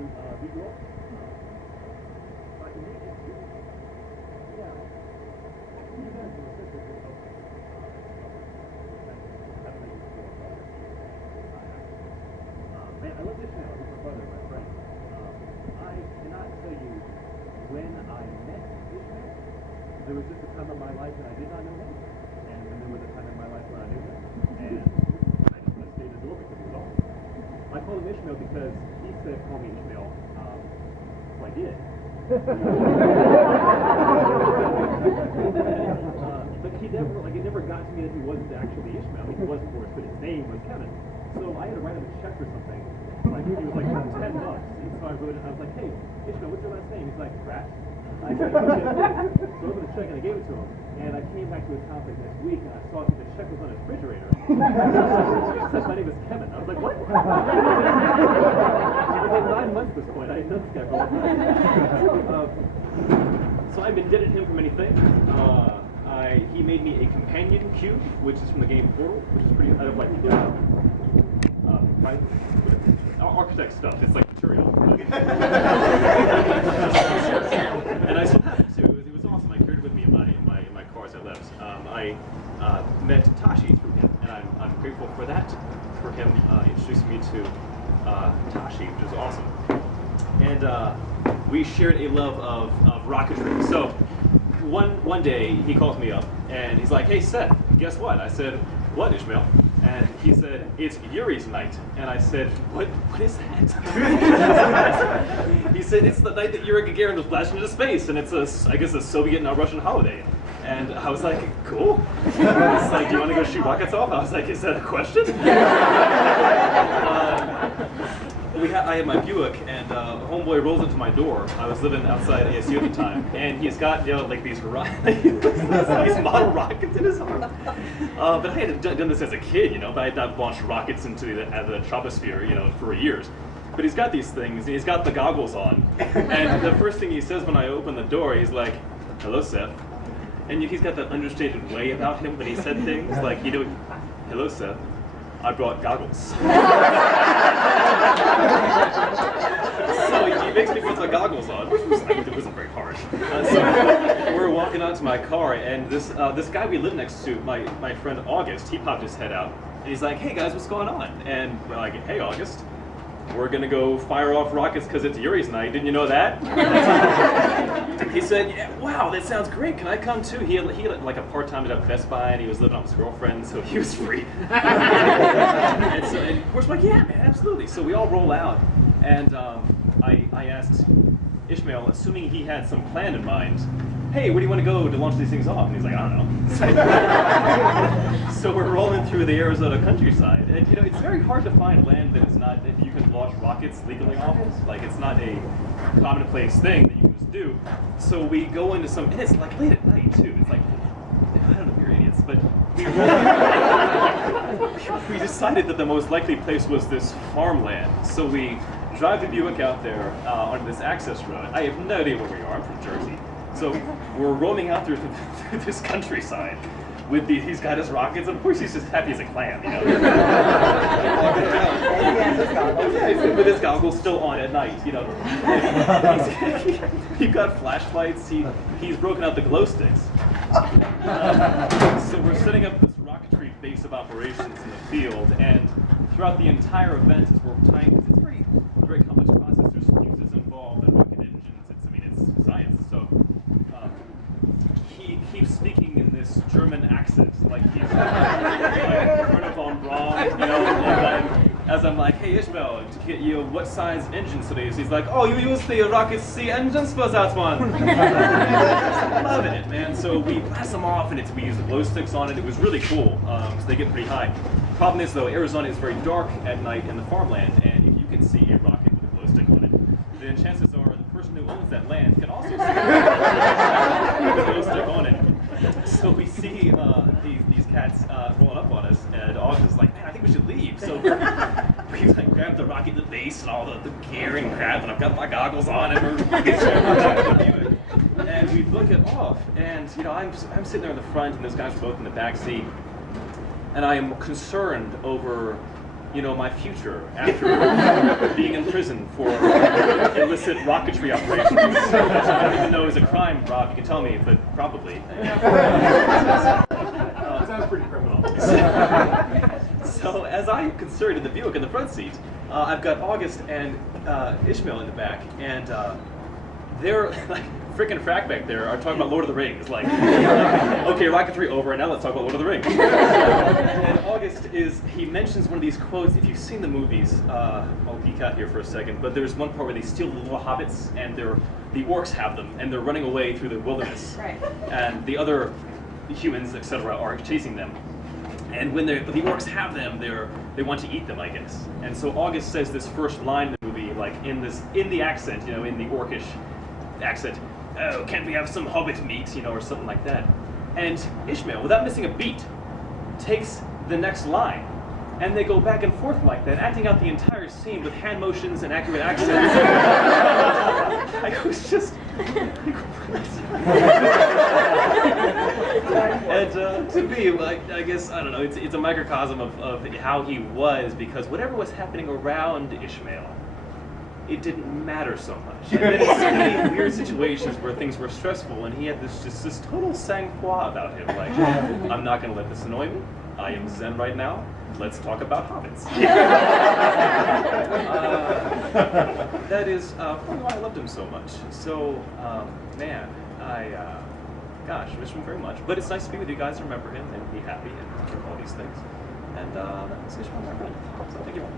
meet you all. I can meet you. Yeah. You guys are sisters. Man, I love this show. He's my brother, my friend. I cannot tell you when I met Ishmael. There was just a time in my life when I did not know him, and then there was a time in my life when I knew him, and I just want to stay in the door because he was awesome. I called him Ishmael because he said, "Call me Ishmael," so I did. But he never, it never got to me that he wasn't actually Ishmael. He was, of course, but his name was Kevin. So I had to write him a check or something. Like, it was like $10. And so I wrote it, I was like, "Hey, Ishmael, what's your last name?" He's like, "Pratt." I said, "Okay." So I opened the check and I gave it to him. And I came back to his house like next week and I saw that the check was on his refrigerator. It said my name is Kevin. I was like, "What?" It was like 9 months at this point. I had known this guy for a long time. So I've indebted him for many things. He made me a companion cube, which is from the game Portal, which is pretty, I don't like architect stuff. It's like material. And I still have it too. It was awesome. I carried it with me in my car as I left. I met Tashi through him, and I'm grateful for that, for him introducing me to Tashi, which is awesome. And we shared a love of rocketry. So one day he calls me up and he's like, "Hey Seth, guess what?" I said, "What, Ishmael?" And he said, "It's Yuri's night." And I said, What is that?" He said, "It's the night that Yuri Gagarin was blasted into space, and it's I guess a Soviet and a Russian holiday." And I was like, "Cool." It's like, "Do you want to go shoot rockets off?" I was like, "Is that a question?" I had my Buick, and a homeboy rolls into my door. I was living outside ASU at the time, and he's got like these model rockets in his arm. But I had done this as a kid, but I had not launched rockets into the troposphere, for years. But he's got these things, and he's got the goggles on. And the first thing he says when I open the door, he's like, "Hello, Seth." And he's got that understated way about him when he said things like, "Hello, Seth. I brought goggles." So he makes me put the goggles on, which wasn't very hard. So we're walking out to my car, and this guy we live next to, my friend August, he popped his head out, and he's like, "Hey guys, what's going on?" And we're like, "Hey August, we're gonna go fire off rockets because it's Yuri's night. Didn't you know that?" He said, "Yeah, wow, that sounds great. Can I come too?" He had like a part-time job at Best Buy, and he was living off his girlfriend, so he was free. and of course, we're like, "Yeah, man, absolutely." So we all roll out, and I asked Ishmael, assuming he had some plan in mind, "Hey, where do you want to go to launch these things off?" And he's like, "I don't know." So we're rolling through the Arizona countryside, and it's very hard to find land that you can launch rockets legally off. Like, it's not a commonplace thing that you can just do. So we go into and it's like late at night too. It's like, I don't know if you're idiots, but we decided that the most likely place was this farmland. So we drive the Buick out there on this access road. I have no idea where we are. I'm from Jersey. So we're roaming out through this countryside with he's got his rockets, and of course he's just happy as a clam, with his goggles still on at night, He's got flashlights, he's broken out the glow sticks. So we're setting up this rocketry base of operations in the field, and throughout the entire event, as we're tying, it's a very complex process, there's fuses involved and rocket engines, it's science. So he keeps speaking in this German accent, like he's like Colonel von Braun, as I'm like, "Hey Ishmael, what size engines do they use?" He's like, "Oh, you use the Rocket C engines for that one." Loving it, man. So we blast them off, and we use the glow sticks on it. It was really cool, because they get pretty high. Problem is, though, Arizona is very dark at night in the farmland, and if you can see a rocket with a glow stick on it, then chances are the person who owns that land can also see a glow stick on it. So we see these cats rolling up on us, and August is like, "Man, I think we should leave." So we grab the rocket, the base, and all the gear and crap, and I've got my goggles on, and and we book it off. And I'm sitting there in the front, and those guys are both in the back seat, and I am concerned over you know, my future after being in prison for illicit rocketry operations. Which I don't even know is a crime, Rob. You can tell me, but probably. Sounds pretty criminal. So as I considered in the Buick in the front seat, I've got August and Ishmael in the back, and they're like freaking frack back there are talking about Lord of the Rings. Like, okay, rocketry over, and now let's talk about Lord of the Rings. And August he mentions one of these quotes. If you've seen the movies, I'll geek out here for a second, but there's one part where they steal the little hobbits, and the orcs have them, and they're running away through the wilderness. Right. And the other humans, etc., are chasing them. And when the orcs have them, they want to eat them, I guess. And so August says this first line in the movie, like in the accent, you know, in the orcish accent, "Oh, can't we have some hobbit meat?" You know, or something like that. And Ishmael, without missing a beat, takes the next line. And they go back and forth like that, acting out the entire scene with hand motions and accurate accents. I was just... And to me, like, I guess, I don't know, it's a microcosm of how he was, because whatever was happening around Ishmael, it didn't matter so much. I've been in so many weird situations where things were stressful, and he had this total sang-froid about him. Like, I'm not going to let this annoy me. I am zen right now. Let's talk about hobbits. That is probably why I loved him so much. So, man, gosh, wish him very much. But it's nice to be with you guys and remember him and be happy and all these things. And that's Ishmael, my friend. So thank you all.